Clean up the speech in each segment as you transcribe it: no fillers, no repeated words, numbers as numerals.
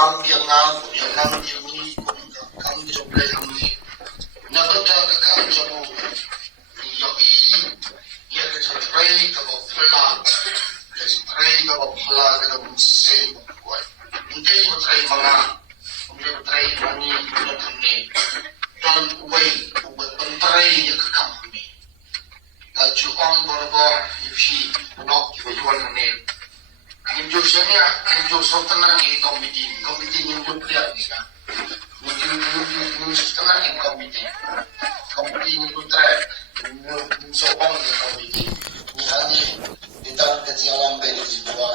kam yang nang yang ni kam di jobre kami na bata ka jamu yo ya ke trai ka bo phla ke trai ka bo phla ka bo se ko inte ko trai manga inte trai mani na khamne dan wei ko trai ya ka kam ni na chu on bor if she not ki yo wan ne Nim Josepnya, Nim Joseph tenang di komite Nim Joseph dia ni kan. Nim Joseph tenang di komite Nim Joseph Nim Sopong di komite. Ni hani kita kerja alam beri jiwa,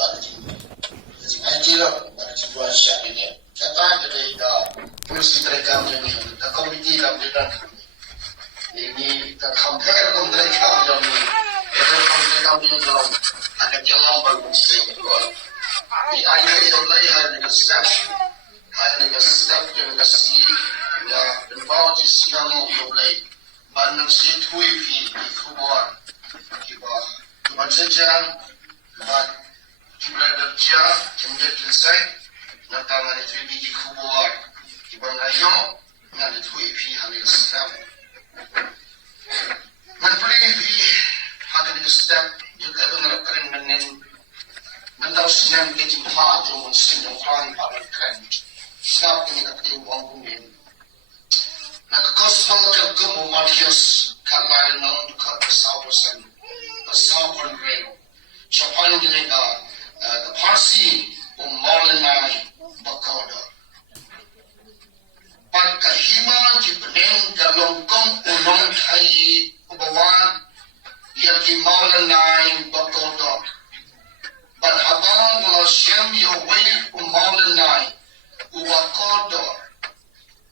bagi jiwa. Jadi anjir, bagi jiwa siapa ni? Kata jadi polisi mereka ni, komite mereka ini compare mereka ni. Itu mereka ni kalau ada jalan bagus sekali. Di ayat itu lagi ada step yang kasih ya involved siang mulai banding situasi di kubur kita saja kita kerja kita selesai nanti itu di kubur kita ngayo nanti situasi hari step nanti hari step juga dengan keren mendapat siang kita hard untuk siang orang pada keren siap ini kita uang kuning nak kos pangkat kamu Matius kamar non dekat besar rate siapa yang kita the Parsi Molenai Bakoda pada himan jipeneng dalam kom ulong Thai ubawan yang di Molenai Bakoda but habang mo siyam way Molenai Uwakoda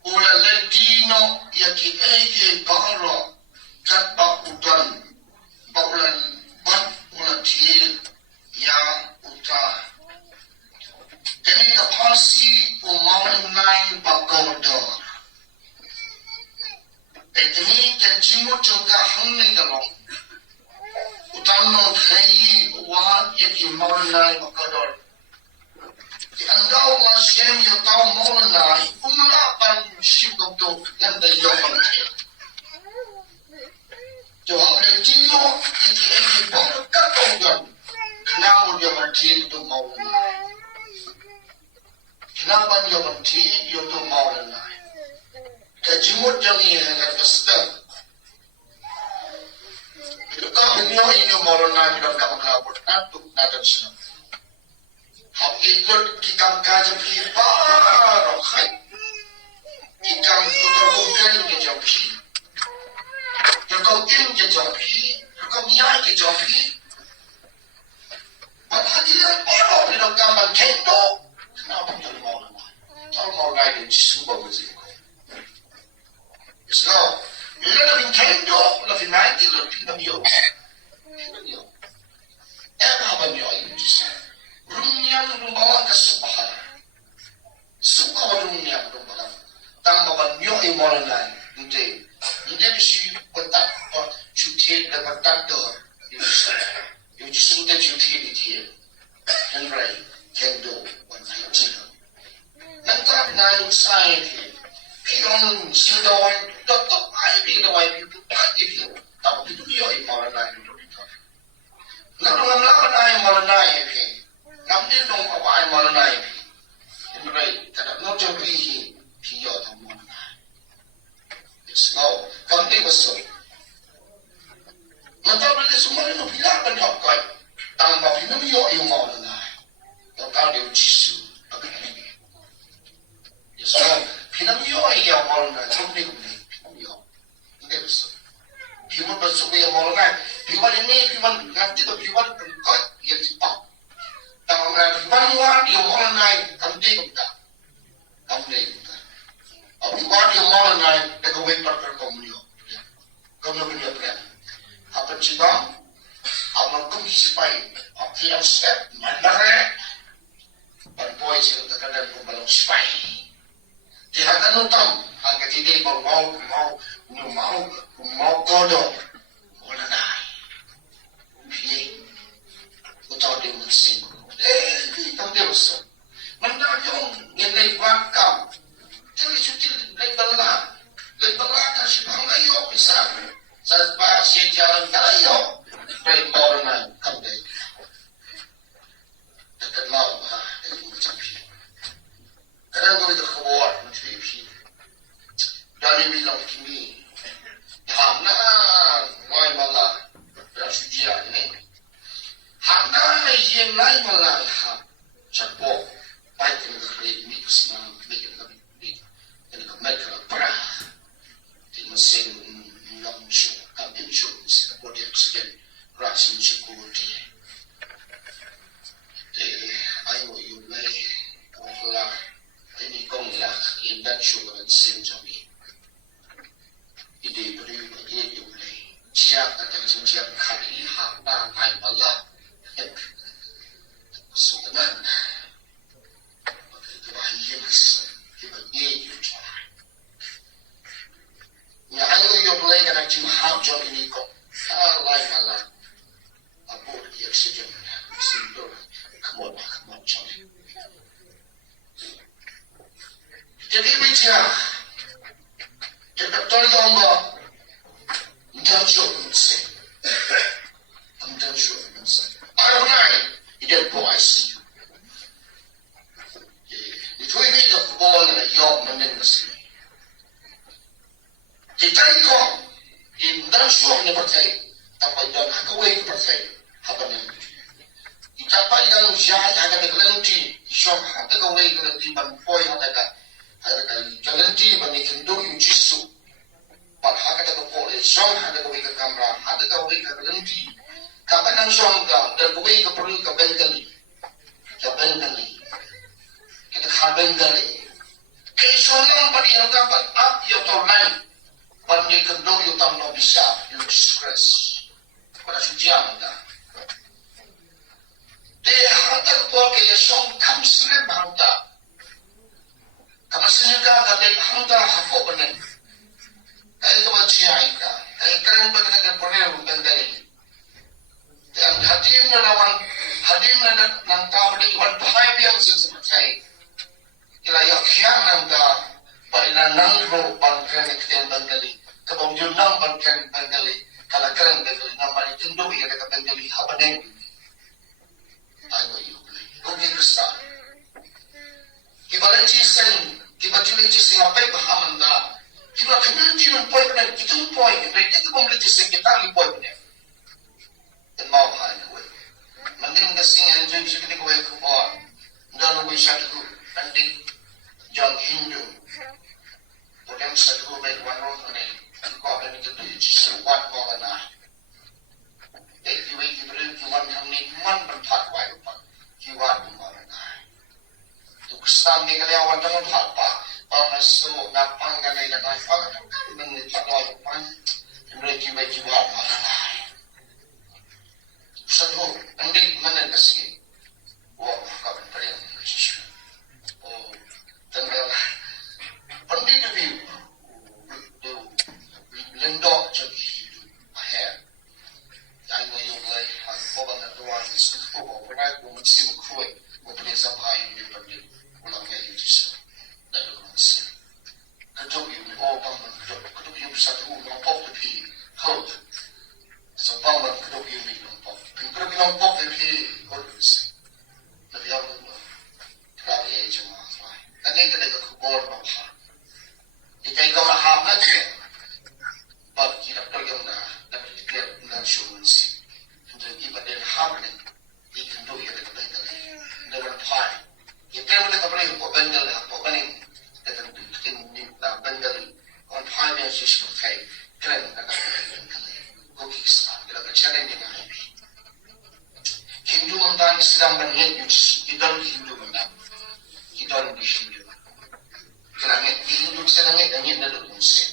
ula ledino yaki eke baro kat ba udan ba ulan bat ula tiel ya uta kini ka Parsi Molenai Bakoda kini ka jimo choka hangning dalong utanong khayi wa yaki Molenai Bakoda Andau masih yang tahu Molenai umlapan sibuk tu yang dah jalan dia. Jawab dia itu ini baru katakan kenapa dia mati itu Molenai. Kenapa dia mati itu Molenai. Kejimut yang ini yang kestem. Itu kalau ini Molenai tidak kamu kabur, nanti senang. Hab ikut kikam kaji baru khai kikam tukarbukan ke jampi tukarbukan ke jampi tukarbukan ke jampi pada dia baru dia gambar kendo kenapa dia mau lagi di sumber begitu so dia lebih kendo lebih naik dia lebih banyak apa banyak ini Runyam rumbawa ke subahar suka runyam rumbawa tanpa banyo Molenai inte bisi betak cuti dan betak dor you just that cuti di dia Henry kendo wanai cina nanti naik sai pion sidawan tetap ai pidawan itu pasti dia tapi itu yo Molenai itu nak orang Molenai Nampak dong apa yang Molenai ini, ini tak nak jauh ini, dia tak Molenai. Now, kami besar. Nanti bila semua itu bilang banyak kau, tambah ini yang Molenai. Kalau dia jisu, apa ini? So, bila yang Molenai, sampai kini, ini besar. Bila besar yang Molenai, bila ini, bila nanti tu bila kau yang cepat. Banwa yung Molenai kamti kumta. Abi kwa yung Molenai nagawin partner komunyo. Komunyo pre. Apa ciba? Amang kum sipay. Aki ang step mandare. Panpoy sila kakadan kung balong sipay. Tihakan utam hanggang hindi mau kodo Molenai. Piye. Utaw di magsing. Kami besar. Mendadak Ini wakam. Jadi suci dari bala. Dari bala kasih pangayo bisa. Sebab si jalan kalayo. Dari bawah kandai. Dekat mau dari macam ni. Kadang kau itu khabar macam ni. Dari bilang kini. Hamna wai bala. Dari suci ni. Hamna yang lain bala. Cepat. Baik dengan kerja ini kesenang. Dengan mereka perah. Di mesin langsung. Kami langsung. Bodi aksiden. Rasa mesyukur dia. Ayo yulai. Konglah. Ini konglah. Indan syukur dan sen jami. Ide beri bagi yulai. Jia kata jia kali. Hakna hai malah. Sukanan. Yes, kita ni juga. Ya, ayo yang mulai kena jim hab job ini kok. Lain malah. Apa dia sejam simpel. Kamu macam. Jadi macam. Jadi tolong Allah. Jangan cuci. Jangan cuci. Arai, dia boy see you. Itu ini dah kebal na job menenasi. Kita ini indah suam ni percaya, tapi dan hakawai percaya, apa ni? Kita yang jahat ada kelenci, suam ada kawai kelenci banpoi ada kelenci bani kendo yujisu, pak ada kepol, suam ada kawai ke kamera, ada kawai ke kelenci, kapan yang suam dan kawai ke perlu ke bengali. Kita habang gali. Kesolang pada yang dapat up yang lain. Pada yang kedua yang tak bisa, yang stress. Pada sujian anda. Dia hantar keluar ke yasong kamsrem hantar. Kamasnya kata hantar hafo benar. Kaya kebajian ka. Kaya keren pada negara penerima bengali. Dan hadir melawan nang tahu di iwan bahaya yang seperti ila yakhyan nanda pa inanang ro pangkan ikten bangali kabong junang pangkan bangali kalakaran bangali namali tundo ya ka bangali habaneng ayo oke krista kibalan cisen kibajulin cisen apai bahamanda kiba community man poy na kitong poy na ito community cisen kita li poy na and mau ha na we manding gasing enjoy sikini ko ko po ndano ko shatu anding John Hindu, kemudian satu baik warung ini, kau ada itu sesuatu mana? Jadi kita cuma hamil man berpat wae pak, kiwat mana? Tu kesam ni kalau awak jangan apa, masuk ngapang kan ada apa kan? Dengan satu wae pak, mereka kiwat mana? Satu, andik mana kasih? Wah, kau berikan sesuatu. Dan pandai tu lendok jadi aher. Yang ini mulai apa benda tuan sesuatu apa pun mesti berkuat untuk sampai ini pandai ulangnya itu sih. Dan mesti. Kedua ini orang kedua ini satu nampak lebih hal. Sebab kedua ini nampak. Kedua ini nampak lebih halus. Lebih apa? Kerana cuma. Ini kita kebor nampak. Jika kita maham lagi, bagi kita pergi nak declare insurance. Untuk ibadah ham ni, ikan tu ia dekat bengkel. Dengan pai. Kita boleh kepada buat bengkel, buat bengkel. Kita bengkel. On pai yang sesuatu kai, keren nak bengkel. Bukit kita berchallenge dengan ini. Hindu mentang Islam berniat kita Hindu mentang. Kita orang Hindu. Kelangit Hindu selangit dan yang dalam musim.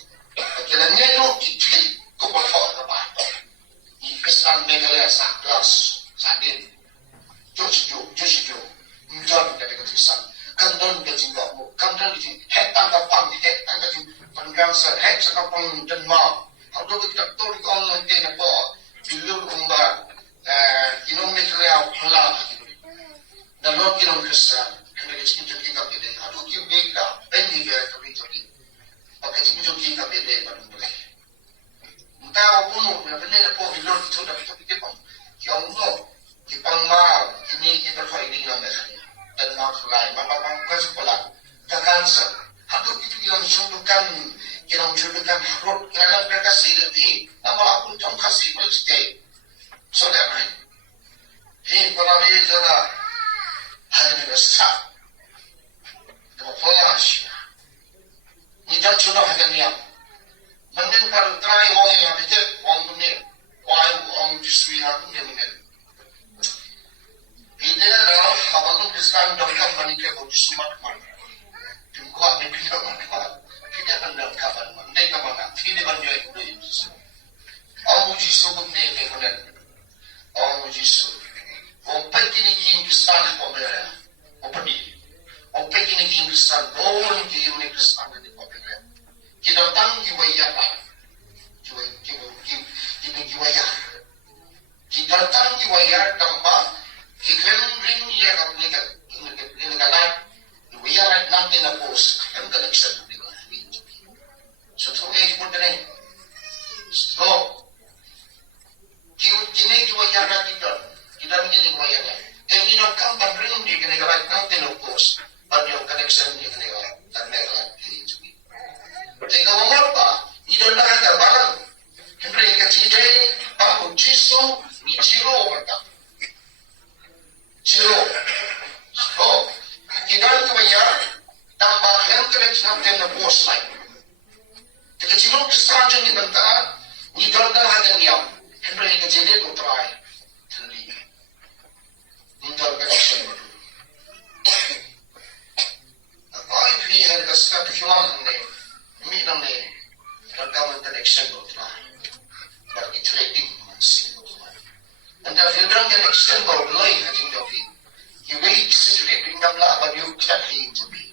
Kelangit itu ikut keberfak apa? Ikestan Meghalaya saklas sadin. Joshua, menjual dari ketusan. Kandan kejingkamu, kandan kejing. Hektan kapang, hektan kejing. Penggangsa, hektan kapang dan mau. Kalau kita tahu di online dia apa? Bilur umbar, inong Meghalaya halah. Dan lo kinong Kristen. kena cikin joki kami deh. Aduh kau bega, ini dia kami joki. Pakai cikin joki kami deh baru boleh. Entah apa pun, benar apa bilor itu dah kita fikir pun. Yang tu, kipang mal, ini kita faedah yang mereka. Dan mau selai, mama bangkas sekolah, kansa. Aduh itu yang sundukan, yang sundukan harut, yang mereka sendiri. Nama aku jom kasih boleh saudara. Ini kalau dia sudah hanya besar, terpelas. Ini dah sudah hanya niat. Mungkin kalau try orang yang betul, orang benar, orang justru yang benar. Ini adalah kalau Islam dalam manusia justru macam jumpa negeri mana, tidak benar kapan mana, tidak mana, tidak banyak itu. Orang justru benar. Orang justru. Orang pergi negeri Kristen apa benda? Apa ni? Orang pergi negeri Kristen, orang negeri Kristen ni apa benda? Kita datang jiwaya lah, jiwaya. Kita datang jiwaya tanpa kita ring dia kat ni kat jiwaya nanti nak pos, kan connection ni kan. So ni pun ni. So kini jiwaya nak kita menjadi jiwaya ni. Tapi nak kampan ring dia kena kat nanti nak pos, pada connection dia kena kat ni. Jika mengapa, tidak ada barang. Mereka jadi bahawa Yesus ni zero mereka. Zero. So, kita itu banyak tambah yang connection dengan post lain. Jika zero keserangan ini mentah, ni tidak ada niam. Mereka jadi utrai. Terlihat. Untuk connection. Apa itu yang kesat film ni? Minang ni, ragaman connection bertelah. Bagi trading masih. Anda filter connection berlai hati jadi. Iwei sendiri pinjam lah bagi ujian hari jadi.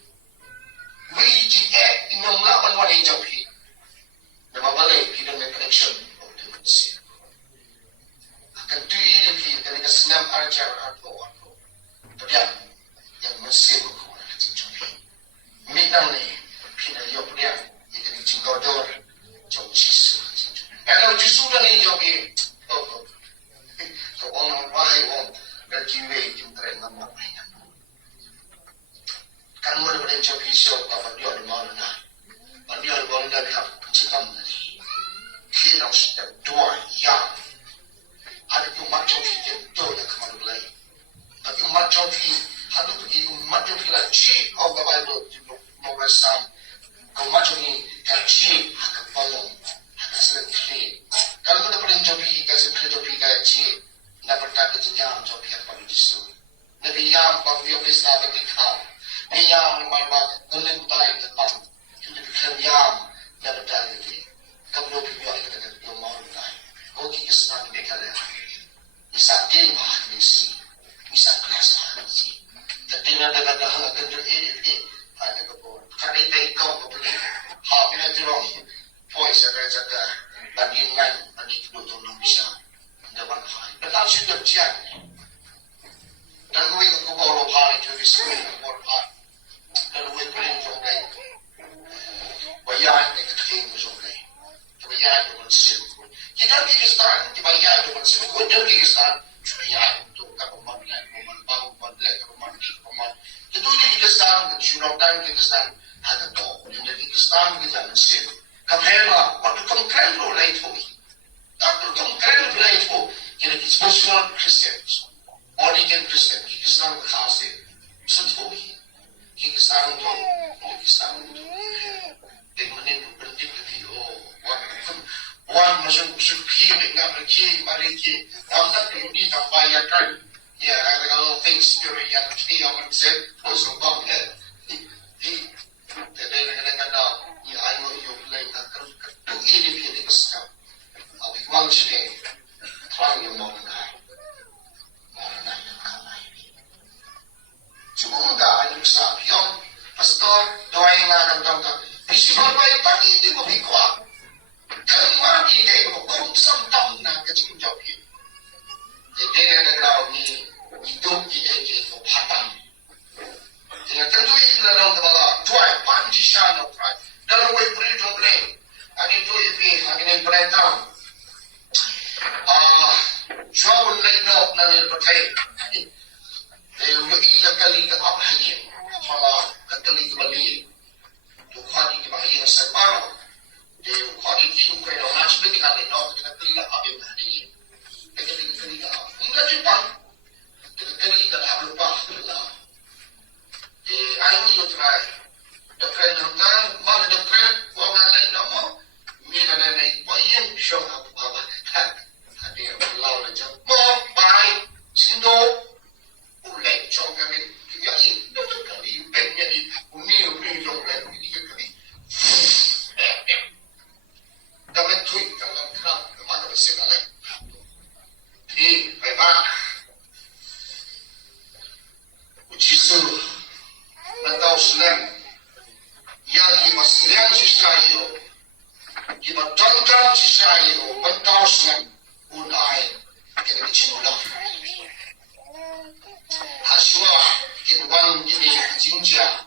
Iwei jika pinjam lah bagi jadi. Nama balai kita dengan connection bertelah. Akan tuih lagi dari kesenam ajar atau apa. Tapi yang masih berkuat hati jadi. Minang ni, pinjam yang dia. Jingkodor, jauh Yesus. Kalau Yesus dah ni jauh ni, so orang wahai orang berjiwa jumpa dengan mereka. Kan mereka boleh jauh Yesus, apa dia ada mana? Dia ada mana dia cinta mana? Kita sudah dua yang ada umat jauh kita dua yang kemana boleh. Tapi umat jauh kita ada umat jauh kita ji Allah Bible mau bersam. Kau macam ni, kaji, akan palong, akan sering kiri. Kalau kita boleh jobi, kasi boleh jobi kaji, nak bertahan kejenjang jobi yang paling jisu. Nabi yang bagi yang besar bagi kau, ni yang malah kuning tay tetap, kita fikir yang nak bertahan lagi. Kau boleh pilih kita kata dia mau tay. Kau kiki senang mereka dah. Bisa tembak ni si, bisa kelas ni si. Tapi nak kata hal kerja ini. Ada kebun. Kerana itu kau boleh. Bila terong voice ada jaga bandingan bagi kedua tolong bisa dapat hal. Betul sudah jian. Dan gue ke bawah hal itu bisa bawah hal. Dan gue bering jombai. Bayar dengan king jombai. Bayar dengan sim. Kita Pakistan dibayar dengan sim. Kita Pakistan bayar untuk kepemandian, pemandang, pemandang. Itu di Pakistan, Syurautan Pakistan ada tu. Di Pakistan kita mesti. Kamera, waktu kamu keren lo lain tu. Waktu kamu keren lo lain tu. Jadi kita spiritual Christians, origin Christian, Pakistan khas dia. Sentuh. Pakistan tu, Pakistan tu. Dengan ini berhenti video. Wan masuk suki, enggak pergi, mari kita. Nampak ini tambahan. Ya, ada kalau things spirit yang kita orang set, terus orang jadi kadang-kadang ya, I know you play that. Kalau ini pilih kesal, awak wang sini, terang yang mau nak yang kalah ini. Cuma enggak, bisa pion, pastor, doa yang akan tangkap. Bisipan baik pagi itu lebih kuat. Kemana dia kau samtam nak kecil jauh ini. Jadi kadang-kadang ni hidup kita itu patang. dalam way beri jombleng. Ani tu ipi, ani ni berentam. Jauh lagi nak nanti berkait. Lagi kali ke apa lagi? Malah kali ke balik. Tu kali ke balik sekarang. Dia kali itu kaya orang macam ni kali nak kali ke apa yang tadi. Kali ke apa? Enggak jumpa. Kali ke apa lupa lah. Ayo you try. Dokter nanti mana dokter orang lain nama. Mina nenek bayi show apa. Ada yang belau macam bye, sindo, ulek cong kami, kita ini doktor kali, pennya di uni dokter ini kali. Dapat tweet dalam kerap, mana bersih kali. Baik. Ujisu, mentau senang, yang dimasukkan sisayo, dimatangkan sisayo, mentau senang. Unai kena kecimbulah. Haswa kinwan jadi jinja.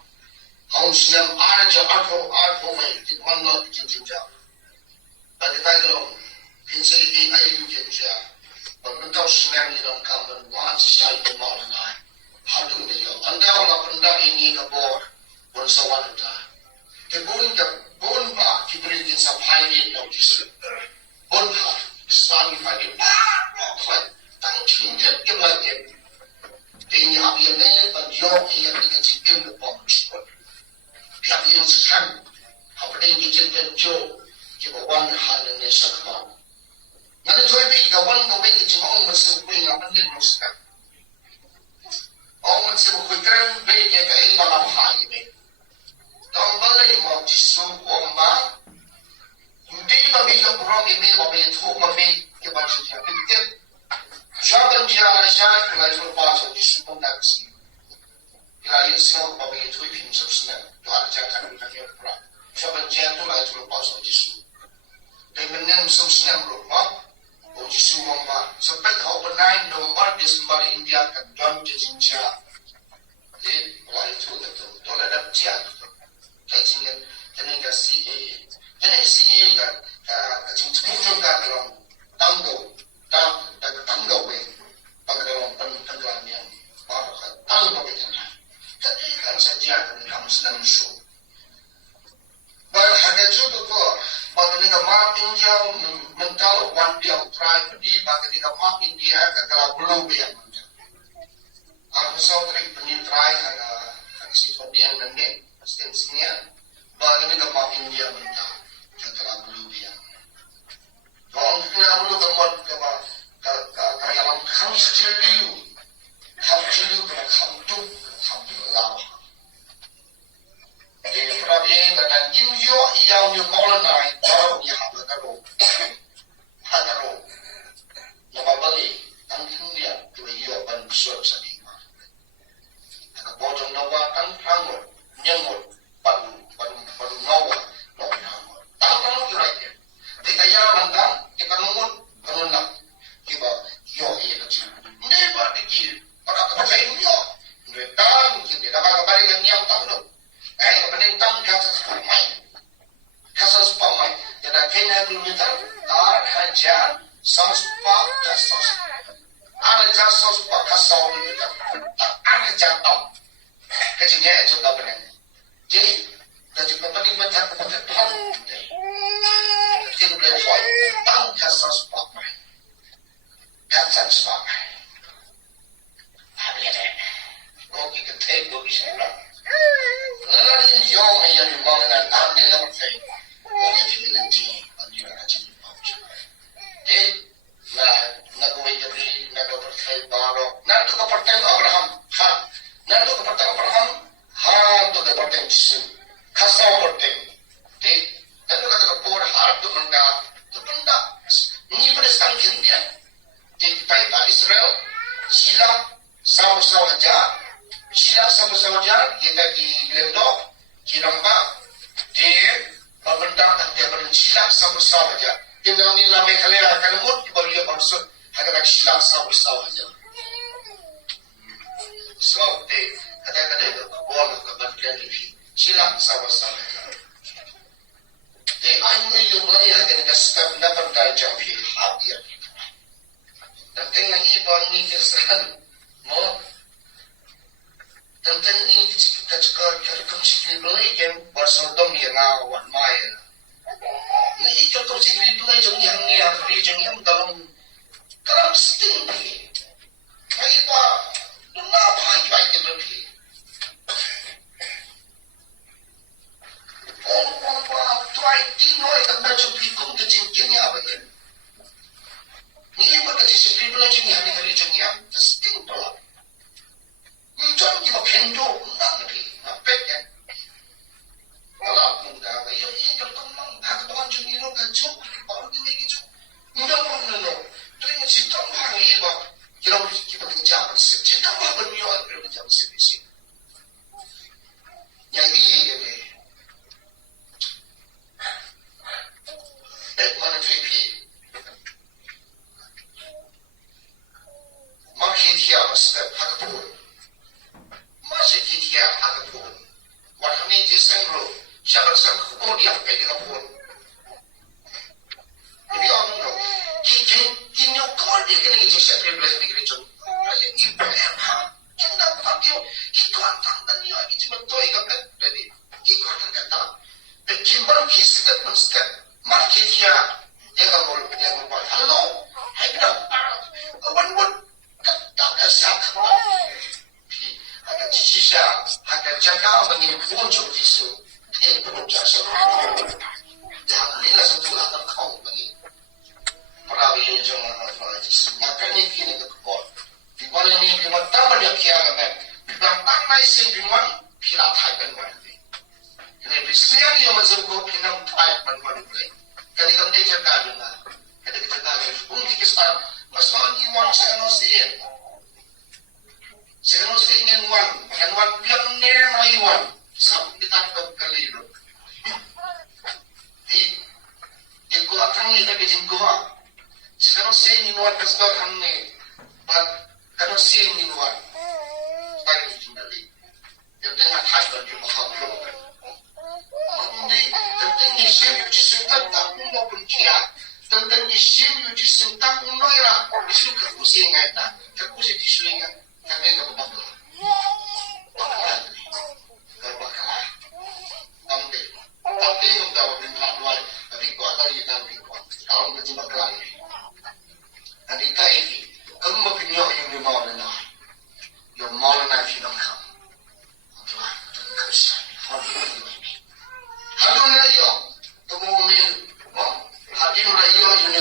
Haun senam arja arpo mai kinwan not jinja. Bagi tayo pinsay ayu jinja. Pagmentau senam ni dalam kamar wan sai kemalai. Hadu dia. Anda orang penda ini kabor bersawan dah. Kebun ba kiberikin sampai ini notice. Bonha. Islam fadi tang chinjet ke lagi ini abiane banjok yang dikasihkan ke bangsa biar yang sekarang apa yang dijadikan jo kebawan hal ini sekarang nanti tu lebih kawan kau ini cuma orang masih punya apa ni masih orang masih berfikir baik dia kaya malam hari ini tahun balai mau disuruh orang hindi mabigyan ko rin email mabigyan ko mabigyan ke bangsa dia. Kemudian siapa dia Malaysia kalau itu pasal di semua negeri. Kalau ia semua mabigyan ko ipin sebesar. Tu ada jangan kami berperang. Siapa dia tu kalau itu pasal di semua. Dan menem sebesar berapa? Oh di semua mah. Sampai kau benain nomor di sembar India kan don di India. Jadi kalau itu betul. Tu ada dia. Kajian dengan CA. Jadi si kacing sepuluh kan dalam tanggo we pada dalam tanggalan yang baru tanggo we kan. Jadi kan saja kan sedang show. Berharga juga kok. Pada negara mak India mental one dia try di pada negara mak India kalau belum yang mental. Aku saudari penyuh try ada sifat yang nanti ekstensinya. Pada negara mak India mental. Telah berlebihan. Kalau kita belum berbuat kaya dalam khams ciliu dan kham tu, kham lama. Jadi berarti dan jimjo yang nyukolnai baru dia hadaro. Nama balik tangking dia tu ia ban suap sedima. Kalau bojong nawa tang hangur nyangur baru nawa. Tangkap tu lagi. Kita yang mandang, kita nungut, kenundak, kita yo iya kecil. Ini berarti kita pada kepercayaan yo. Mereka mungkin dia dapat kembali dengan yang tahu tu. Kepentingan kasas pamai. Jadi kena kilometer, tar hajar, sospak, kasos. Ada sospak kasau kilometer. Ada jatuh. Kecilnya itu tak benar. Jadi kepentingan macam kita boleh buat tangkas sesuatu, kasar sesuatu. Apa dia? Kau kita take kau bisa berapa? Lain yang dibangun nanti dapat saya. Kau yang dimiliki, anda nak jadi apa? Nak kau jadi nak kau percaya baru. Nak kau percaya Abraham, nak kau percaya Abraham, tu kau percaya Yesus. Kasar percaya. Tapi kata kapur harta benda, ini pada sangkin dia. Jadi kita Israel silap sama-sama saja, kita di Lendok, Ciramba, dia benda dia bersilap sama-sama saja. Dia ni nama kalian akan lemut di bawah dia maksud agar silap sama-sama saja. So, kata-kata itu kapur kebantian ini silap sama-sama saja. anh ấy dùng lấy cái step na berdaya japi hati. Tentang lagi tuan ni kesan, mo. Tentang ni kita cakap kerja sikit boleh kan, bersodom yang awak main. Ni kerja sikit boleh jadi yang ni hari jadi yang dalam kerap stinggi. Kaya ba, kenapa baik lebih? Orang try tinoy kat baca pikung kecil-kecilnya apa ya? Ni apa disiplin belajar ni hari hari jadi yang testing pula. Macam kita kendo nak lebih, napet kan? Kalau muda, ya ini kalau memang tak tuan jadi lo kacau, baru dia gitu. Muda pun lo, tu yang cerita orang ini bah, kita kerja bersih, cerita apa bernyawa kerja bersih. Yang ini ni. Mana TV? Makin dia mesti hakpun, masih dia hakpun. Walau ni jesan lo, siapa siapa dia pergi hakpun. Jadi orang lo, kini kau dia kena jesan privilege ni kerja. Ayat ibu apa? Kita pakai kita antang dan dia kita betul ikan jadi kita antang kata. Kita step by step. Market dia yang mau hello, hai dah, wan kata kesak, ada cici ada jaga mengimpun jadi su, belum jasa, yang ini lah satu lah kau bagi, perawi jangan apa jisu, makanya kini kekor, di mana ni di mana banyak kiamat, di mana naik sendirian, pilih thailand mana. Ini bisnya dia masuk ke pinang thailand mana boleh. Kali kami jaga juga, kita jaga juga. Mungkin kita pasal ni wan sekarang ingin wan biar ni wan, sampai kita kali itu. Di kuat kami kita bikin kuat. Sekarang ingin wan pasal kami, kalau ingin wan, bagi kembali. Yang dengan hati juga mahal. Tentang isim disentang tak maupun kia, tentang isim disentang noira isu kekusi ngata, kekusi disuinga, kami kebetulan. Kerbakar, ambil untuk bintang luar, tapi kuat lagi tak kuat. Kalau kita bakal, nanti kaya ini, kamu berpindah yang di mana nak, yang mana nak kita kamu. Tuhan, kau sayang. Hadun rayo, kemudian hadin rayo ini